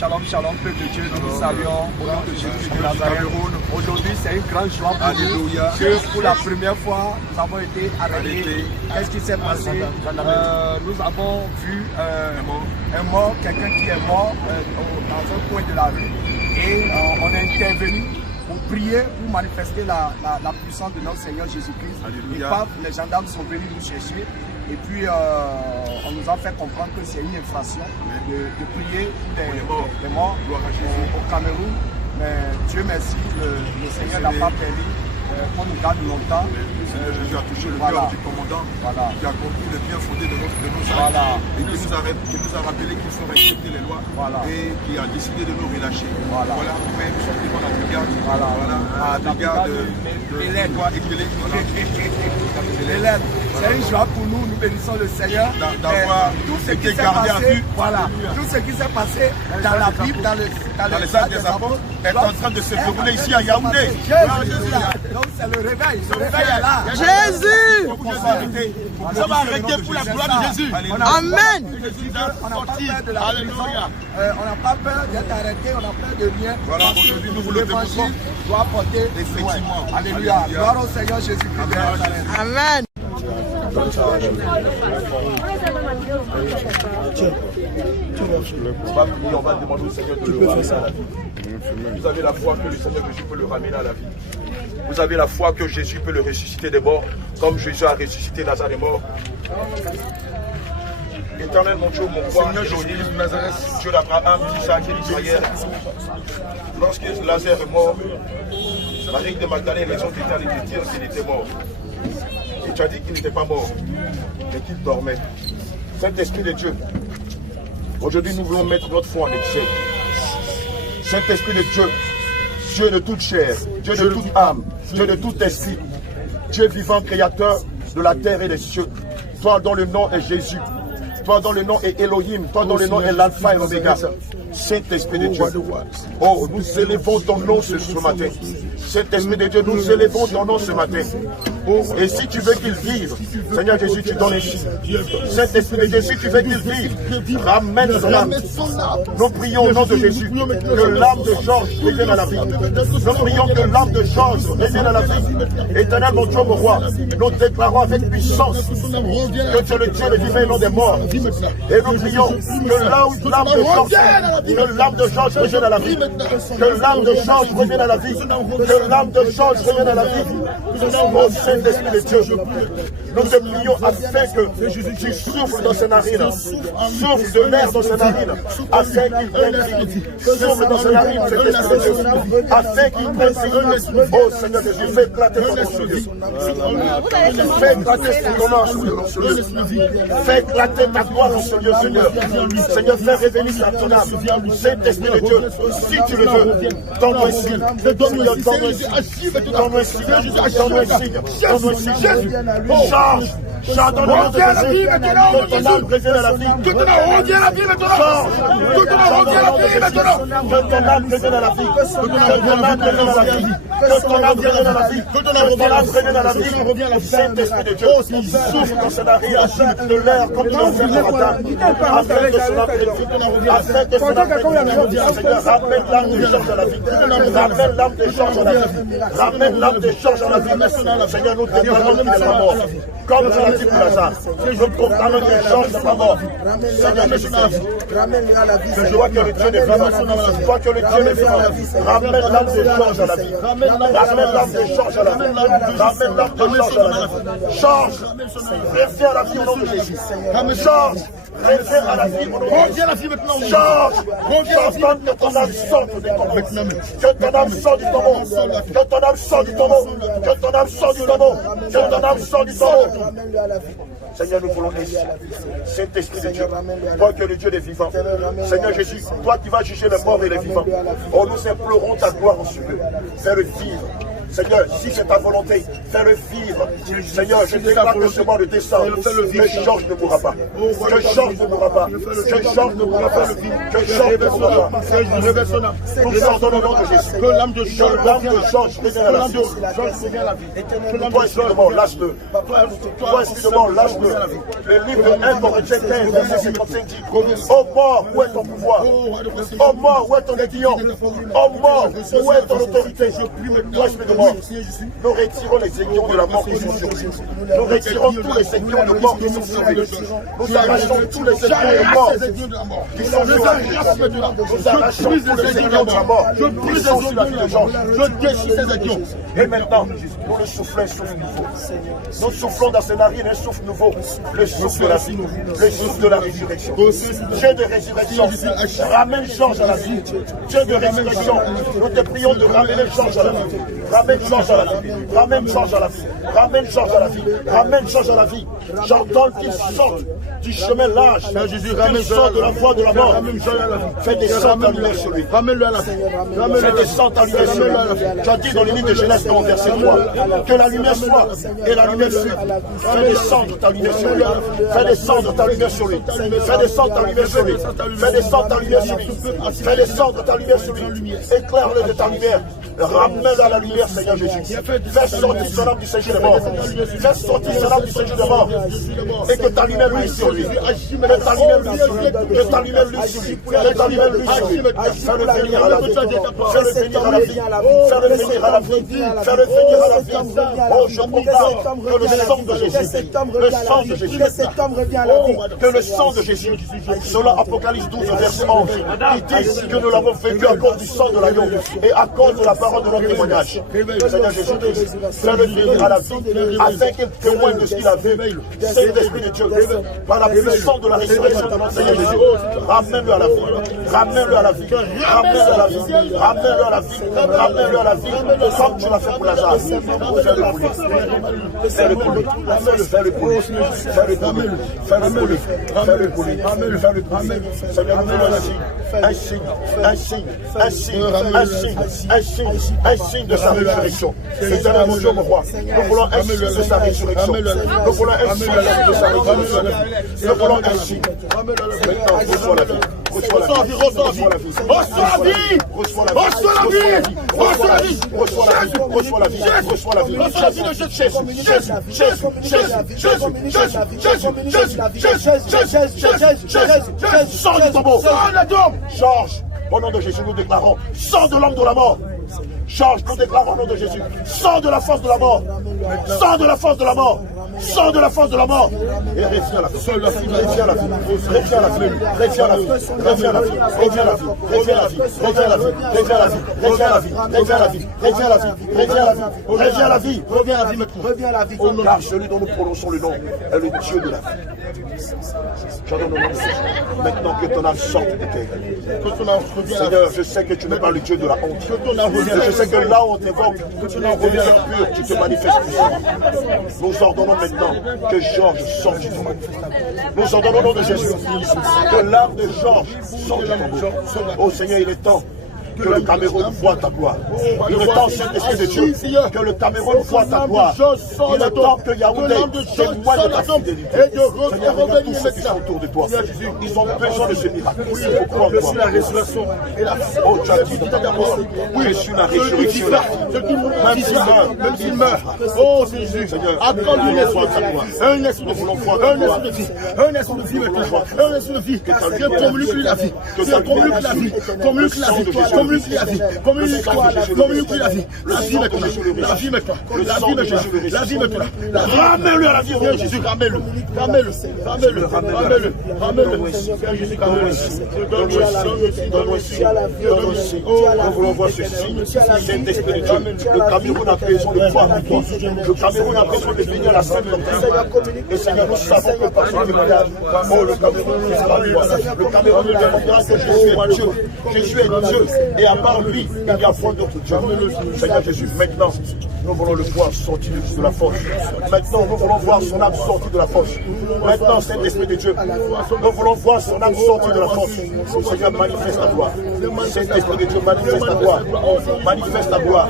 Shalom, shalom, peuple de Dieu, nous vous saluons au nom de Jésus de Nazareth. Aujourd'hui, c'est une grande joie pour nous. Que pour la première fois, nous avons été arrêtés. Qu'est-ce qui s'est passé? Nous avons vu un mort, quelqu'un qui est mort dans un coin de la rue. Et on est intervenu pour prier, pour manifester la puissance de notre Seigneur Jésus-Christ. Les gendarmes sont venus nous chercher. Et puis, on nous a fait comprendre que c'est une infraction de prier pour les morts au Cameroun. Mais Dieu merci, le Seigneur n'a pas permis qu'on nous garde longtemps. Jésus a touché le cœur du commandant qui a compris le bien fondé de nos actes et qui nous a rappelé qu'il faut respecter les lois et qui a décidé de nous relâcher. Voilà, mais nous sommes devant la brigade, à la brigade de l'élève. C'est une joie pour nous, nous bénissons le Seigneur d'avoir été gardé à vue. Tout ce qui s'est passé dans la Bible, dans les actes des apôtres, est en train de se dérouler ici à Yaoundé. Donc c'est le réveil, le réveil est là. Jésus! Nous sommes arrêtés pour la gloire de Jésus. Amen. On n'a pas peur de la prison, on n'a pas peur d'être arrêté, on n'a peur de rien. Voilà, aujourd'hui nous vous le démontrons. Doit porter effectivement. Alléluia. Gloire au Seigneur Jésus-Christ. Amen. On va demander au Seigneur de le ramener à la vie. Vous avez la foi que le Seigneur Jésus peut le ramener à la vie. Vous avez la foi que Jésus peut le ressusciter des morts, comme Jésus a ressuscité Lazare des morts. Éternel mon Dieu, mon roi, Dieu d'Abraham, d'Isaac et d'Israël. Lorsque Lazare est mort, Marie de Magdalène et les autres étaient allés dire qu'il était mort. Et tu as dit qu'il n'était pas mort, mais qu'il dormait. Saint-Esprit de Dieu, aujourd'hui nous voulons mettre notre foi en excès. Saint-Esprit de Dieu, Dieu de toute chair, Dieu de toute âme, Dieu de tout esprit, Dieu vivant, créateur de la terre et des cieux, toi dont le nom est Jésus, toi dont le nom est Elohim, toi dont le nom est l'alpha et l'oméga. Saint-Esprit de Dieu, oh, nous élevons ton nom ce matin. Saint-Esprit de Dieu, nous élevons ton nom ce matin. Et si tu veux qu'il vive, Seigneur Jésus, tu donnes ici. Saint-Esprit de Dieu, si tu veux qu'il vive, ramène son âme. Nous prions au nom de Jésus que l'âme de Georges revienne à la vie. Nous prions que l'âme de Georges revienne à la vie. Éternel mon Dieu, mon roi, nous déclarons avec puissance que tu es le Dieu de vivant et non des morts. Et nous prions que l'âme de Georges revienne à la vie. Que l'âme de Georges revienne à la vie. Que l'âme de Georges revienne à la vie. Oh Saint-Esprit de Dieu, nous te prions afin que tu souffles dans ses narines, souffle de l'air dans ses narines, afin qu'il prenne vie. Souffle dans ses narines, Saint-Esprit de Dieu, afin qu'il prenne vie. Oh Seigneur Jésus, fais éclater ton nom sur Dieu. Fais éclater ton nom sur Dieu. Fais éclater ta gloire sur Dieu, Seigneur. Seigneur, fais révéler ton âme. Saint-Esprit de Dieu, si tu le veux, donne-moi un signe. Seigneur, donne-moi un signe. Donne-moi un signe. Donne-moi un signe. Donne-moi un signe. Charge. Charge dans le nom de Jésus. Que ton âme revienne à la vie. Que ton âme revienne à la vie maintenant. Charge. Que ton âme revienne à la vie maintenant. Que ton âme revienne à la vie. Que ton âme revienne à la vie. Que ton âme revienne à la vie. Que ton âme revienne à la vie. Saint-Esprit de Dieu, souffle dans ses narines de l'air comme tu l'as fait ce matin. Afin que cela prédit. Afin que cela prédit. Seigneur, ramène l'âme de Georges à la vie. Ramène l'âme de Georges à la vie. Ramène l'âme de Georges à la vie. Seigneur, nous déclarons qu'il n'est pas mort. Comme tu l'as dit pour Lazare. Nous proclamons que Georges n'est pas mort. Seigneur Jésus, que je vois que le Dieu n'est vivant. Je vois que le Dieu n'est vivant. Ramène l'âme de Georges à la vie. Ramène l'âme de Georges à la vie. Ramène l'âme de Georges à la vie. Georges, reviens à la vie au nom de Jésus. Georges, reviens à la vie au nom de Jésus. Georges, j'entends que ton âme sorte du tombeau. Que ton âme sorte du tombeau. Que ton âme sorte du tombeau. Que ton âme sorte du tombeau. Que ton âme sorte du tombeau. Seigneur, nous voulons ici. Saint-Esprit de Dieu, toi que le Dieu des vivants. Seigneur Jésus, toi qui vas juger les morts et les vivants. Oh, nous implorons ta gloire en ce lieu. Fais-le vivre. Seigneur, si c'est ta volonté, fais-le vivre. Seigneur, je déclare que ce mois de décembre, que Georges ne mourra pas. Que Georges ne mourra pas. Que Georges ne mourra pas. Que Georges ne mourra pas. Nous ordonnons au nom de Jésus. Que l'âme de Georges revienne à la vie. Toi, esprit de mort, lâche-le. Toi, esprit de mort, lâche-le. Le livre de 1 Corinthiens 15, verset 55 dit: ô mort, où est ton pouvoir? Ô mort, où est ton aiguillon? Ô mort, où est ton autorité? Toi, esprit de mort, nous retirons les aiguillons de la mort qui sont sur lui. Nous retirons tous les aiguillons de mort qui sont sur lui. Nous arrachons tous les aiguillons de mort qui sont sur lui. Nous arrachons tous les aiguillons de la mort qui sont sur la vie de Georges. Je déchire ces aiguillons. Et maintenant, nous le soufflons un souffle nouveau. Nous soufflons dans ses narines un souffle nouveau. Le souffle de la vie, le souffle de la résurrection. Dieu de résurrection, ramène Georges à la vie. Dieu de résurrection, nous te prions de ramener Georges à la vie. Ramène Georges à la vie. Ramène Georges à la vie. Ramène Georges à la vie. Ramène Georges à la vie. J'entends qu'il sorte du chemin large. Qu'il sorte de la voie de la mort. Fais descendre ta lumière sur lui. Ramène-le à la vie. Fais descendre ta lumière sur lui. Tu as dit dans les livres de Genèse 1, verset 3, que la lumière soit et la lumière suive. Fais descendre ta lumière sur lui. Fais descendre ta lumière sur lui. Fais descendre ta lumière sur lui. Fais descendre ta lumière sur lui. Fais descendre ta lumière sur lui. Éclaire-le de ta lumière. Ramène-le à la lumière, Seigneur Jésus. Fais sortir son âme du séjour de mort. Fais sortir son âme du séjour de mort. Et que ta lumière luise sur lui. Que ta lumière luise sur lui. Que ta lumière luise sur lui. Que ta lumière luise sur lui. Fais-le venir à la vie. Fais-le venir à la vie. Fais-le venir à la vie. Fais-le venir à la vie. Oh, je proclame que le sang de Jésus. Le sang de Jésus. Que le sang de Jésus. Selon Apocalypse 12, verset 11. Il dit que nous l'avons vécu à cause du sang de l'agneau et à cause de la parole de notre témoignage. Seigneur Jésus-Christ, fais-le venir à la vie, afin qu'il témoigne de ce qu'il a vu. C'est l'Esprit de Dieu, par la puissance de la résurrection de notre Seigneur Jésus. Ramène-le à la vie, ramène-le à la vie, ramène-le à la vie, ramène-le à la vie, ramène-le à la vie, comme tu l'as fait pour Lazare. Fais-le pour lui, fais-le pour lui, fais-le pour lui, fais-le pour lui, fais-le pour lui, fais-le pour lui, fais-le pour lui. Seigneur, nous voulons un signe, un signe, un signe, un signe, un signe, un signe de sa résurrection. Éternel mon Dieu, mon roi, nous voulons un signe de sa résurrection. Nous voulons un signe de sa résurrection. Nous voulons un signe. Maintenant, reçois la vie. Reçois la vie. Reçois la vie. Reçois la vie. Reçois la vie. Reçois la vie. Reçois la vie. Reçois la vie. Reçois la vie. Reçois la vie de Jésus. Jésus. Sors du tombeau. Georges, au nom de Jésus, nous déclarons, sors de l'homme de la mort. Georges, nous déclarons au nom de Jésus, sors de la force de la mort. Sors de la force de la mort. Sors de la force de la mort. Et reviens à la vie. Reviens à la vie. Reviens à la vie. Reviens à la vie. Reviens à la vie. Reviens à la vie. Reviens à la vie. Reviens à la vie. Reviens à la vie. Reviens à la vie. Reviens à la vie. Reviens à la vie. Reviens à la vie. Reviens à la vie. Reviens à la vie maintenant. Reviens à la vie. Car celui dont nous prononçons le nom est le Dieu de la vie. J'adore le nom de Jésus. Maintenant que ton âme sorte de terre. Seigneur, je sais que tu n'es pas le Dieu de la honte. Je sais que là où on t'évoque, tu n'es pur, tu te manifestes puissamment. Nous ordonnons maintenant que Georges sorte du tombeau. Nous ordonnons au nom de Jésus que l'âme de Georges sorte du tombeau. Oh Seigneur, il est temps que le Cameroun voit ta gloire. Il est temps, Saint-Esprit de Dieu, que le Cameroun voit ta gloire. Il est temps que Yaoundé témoigne de ta fidélité. Seigneur, regarde tous ceux qui sont autour de toi. Ils ont besoin de ce miracle. Il faut croire en toi. La résurrection et la vie. Oh, tu as dit, oui, je suis la résurrection. Même s'il meurt. Oh, Jésus, accorde-lui l'esprit de ta gloire. Un esprit de vie. Un esprit de vie maintenant. Un esprit de vie. Viens communiquer la vie. Viens communiquer la vie. Communique la vie. Communique la vie, communique la vie, la vie maintenant, la vie maintenant, la vie maintenant, la vie maintenant, ramène-le à la vie, Seigneur Jésus, ramène-le, ramène-le, ramène-le, ramène-le, ramène-le, Seigneur Jésus, donne-le, nous voulons voir ce signe, Saint-Esprit de Dieu, le Cameroun a besoin de voir en toi, le Cameroun a besoin de venir à la Sainte Doctrine, et Seigneur, nous savons que par son témoignage, oh, le Cameroun le Cameroun nous demandera que Jésus est Dieu, Jésus est Dieu. Et à part lui, il y a foi d'autres dieux. Seigneur Jésus, maintenant, Nous voulons le voir sortir de la fosse. Maintenant, nous voulons voir son âme sortir de la fosse. Maintenant, Saint-Esprit de Dieu, nous voulons voir son âme sortir de la fosse. Seigneur, manifeste ta gloire. Saint-Esprit de Dieu, manifeste ta gloire. Manifeste ta gloire.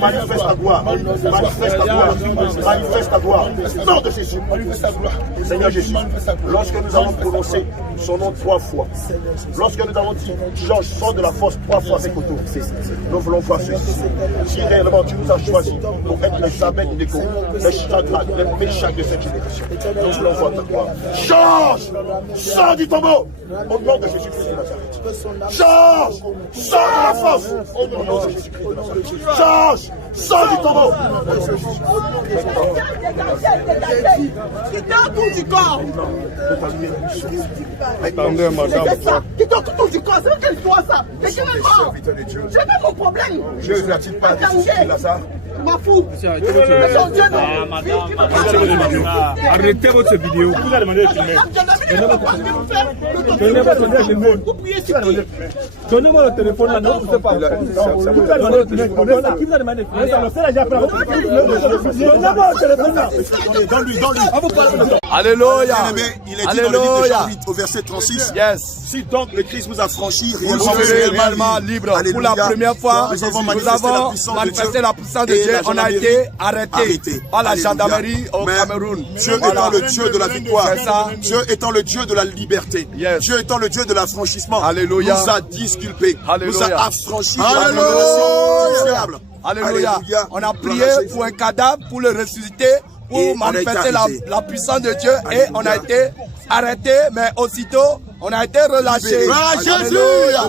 Manifeste ta gloire. Manifeste ta gloire. Manifeste ta gloire. Nom de Jésus. Seigneur Jésus, lorsque nous avons prononcé son nom 3 fois, lorsque nous avons dit Georges sort de la fosse 3 fois avec autour, nous voulons voir ceci. Si réellement tu nous as choisis pour être les Abed-Négo, les Shadrach, les Méchach de cette génération, nous voulons voir ta gloire. Change! Sors du tombeau! Au nom de Jésus-Christ de Nazareth. Change! Sors de la fosse! Au nom de Jésus-Christ de Nazareth. Change! Sors du tombeau! Quittez autour du corps. Attendez, madame. Quittez autour du corps. C'est quelle histoire ça? Mais quel est mort? Je veux mon problème. Je ne l'attire pas de souci, Lazare. Je m'en fous. Mais son Dieu, non. Arrêtez votre vidéo. Vous allez demander de filmer. Donnez votre téléphone. Donnez-moi le téléphone là, non, vous ne savez pas. Vous allez demander le téléphone là. Qui vous a demandé de filmer? Donnez-moi le téléphone là. Dans lui. Alléluia. Il est dit dans le livre de Jean 8 au verset 36. Yes. Si donc le Christ vous a franchi, Vous serez réellement libre. Pour la première fois, nous avons manifesté la puissance de Dieu. On a été arrêté par la gendarmerie au Cameroun. Dieu étant le Dieu de la victoire, Dieu étant le Dieu de la liberté, Dieu étant le Dieu de l'affranchissement, Alléluia. nous a disculpés, nous a affranchis de la Alléluia. condamnation du diable. Alléluia. On a prié pour un cadavre, pour le ressusciter, pour manifester la puissance de Dieu, et on a été arrêté, mais aussitôt on a été relâché. Jésus,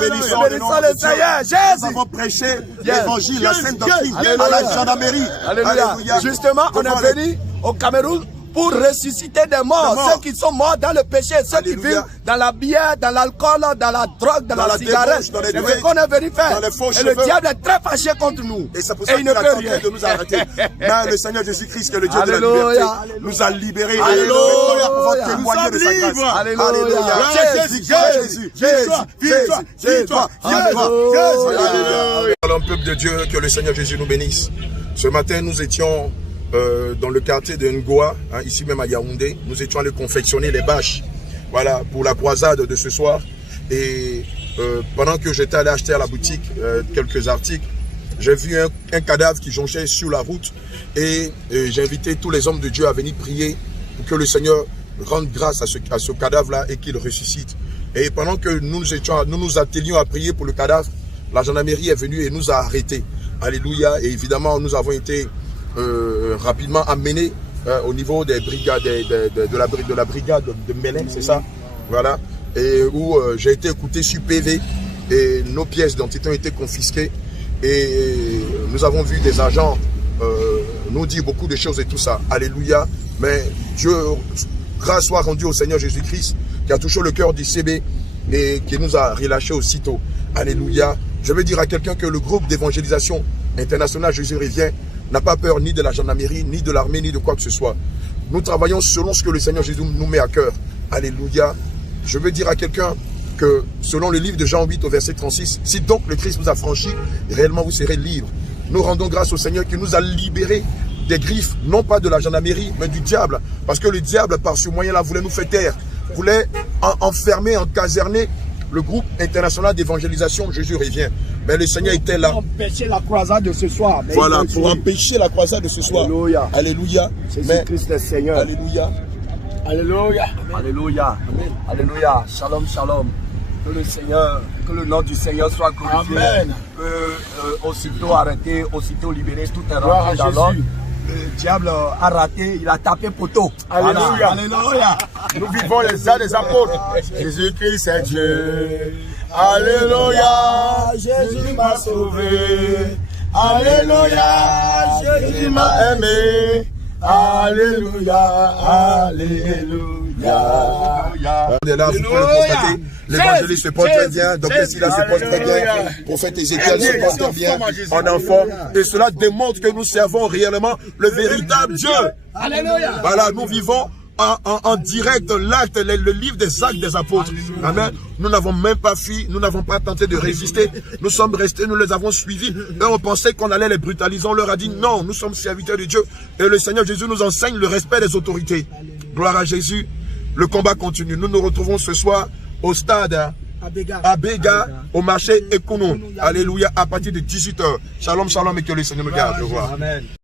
bénissons le Seigneur. Jésus. Nous avons prêché l'évangile, la sainte doctrine à la gendarmerie. Alléluia. Justement, on est venu au Cameroun pour ressusciter des morts, ceux qui sont morts dans le péché, ceux qui vivent dans la bière, dans l'alcool, dans la drogue, dans la cigarette. C'est ce qu'on est venu faire. Et le diable est très fâché contre nous. Et c'est pour ça qu'il a tenté de nous arrêter. Mais le Seigneur Jésus-Christ, qui est le Dieu de la liberté, nous a libérés. Alléluia. Nous pouvons témoigner de sa grâce. Alléluia. Allons, peuple de Dieu, que le Seigneur Jésus nous bénisse. Ce matin, nous étions dans le quartier de Ngoa, ici même à Yaoundé. Nous étions allés confectionner les bâches, voilà, pour la croisade de ce soir. Et pendant que j'étais allé acheter à la boutique quelques articles, j'ai vu un cadavre qui jonchait sur la route. Et j'ai invité tous les hommes de Dieu à venir prier pour que le Seigneur rende grâce à ce cadavre-là et qu'il ressuscite. Et pendant que nous nous attelions à prier pour le cadavre, la gendarmerie est venue et nous a arrêtés. Alléluia. Et évidemment, nous avons été rapidement amenés au niveau des brigades, de la brigade de Mélin, c'est ça? Voilà. Et où j'ai été écouté sur PV et nos pièces d'identité ont été confisquées. Et nous avons vu des agents nous dire beaucoup de choses et tout ça. Alléluia. Mais Dieu, grâce soit rendue au Seigneur Jésus-Christ qui a touché le cœur du CB et qui nous a relâchés aussitôt. Alléluia. Je veux dire à quelqu'un que le groupe d'évangélisation internationale Jésus revient n'a pas peur ni de la gendarmerie, ni de l'armée, ni de quoi que ce soit. Nous travaillons selon ce que le Seigneur Jésus nous met à cœur. Alléluia. Je veux dire à quelqu'un que selon le livre de Jean 8 au verset 36, si donc le Christ vous a franchi, réellement vous serez libres. Nous rendons grâce au Seigneur qui nous a libérés des griffes, non pas de la gendarmerie, mais du diable. Parce que le diable, par ce moyen-là, voulait nous faire taire, voulait enfermer, encaserner le groupe international d'évangélisation. Jésus revient. Mais le Seigneur était là. Pour empêcher la croisade de ce soir. Voilà, pour empêcher la croisade de ce soir. Alléluia. Alléluia. Jésus-Christ le Seigneur. Alléluia. Alléluia. Alléluia. Amen. Alléluia. Shalom, shalom. Que le Seigneur, que le nom du Seigneur soit glorifié. Amen. Aussitôt arrêté, aussitôt libéré, tout est rentré dans l'ordre. Le diable a raté, il a tapé poteau. Alléluia. Voilà. Alléluia. Nous vivons les ailes des apôtres. Jésus-Christ est Dieu. Alléluia. Jésus m'a sauvé. Alléluia. Jésus m'a aimé. Alléluia. Alléluia. On est là, vous pouvez le constater. L'évangéliste se porte très bien, Docteur Silas se porte très bien, prophète Ézéchiel se porte très bien, en enfant. Et cela démontre que nous servons réellement le véritable Dieu. Alléluia. Voilà, nous vivons en direct l'acte, le livre des actes des apôtres. Amen. Nous n'avons même pas fui, nous n'avons pas tenté de résister. Nous sommes restés, nous les avons suivis. Et on pensait qu'on allait les brutaliser. On leur a dit non, nous sommes serviteurs de Dieu. Et le Seigneur Jésus nous enseigne le respect des autorités. Gloire à Jésus. Le combat continue. Nous nous retrouvons ce soir au stade à Béga, au marché Ekounou. Alléluia, à partir de 18h. Shalom, shalom et que le Seigneur nous garde. Au revoir. Amen.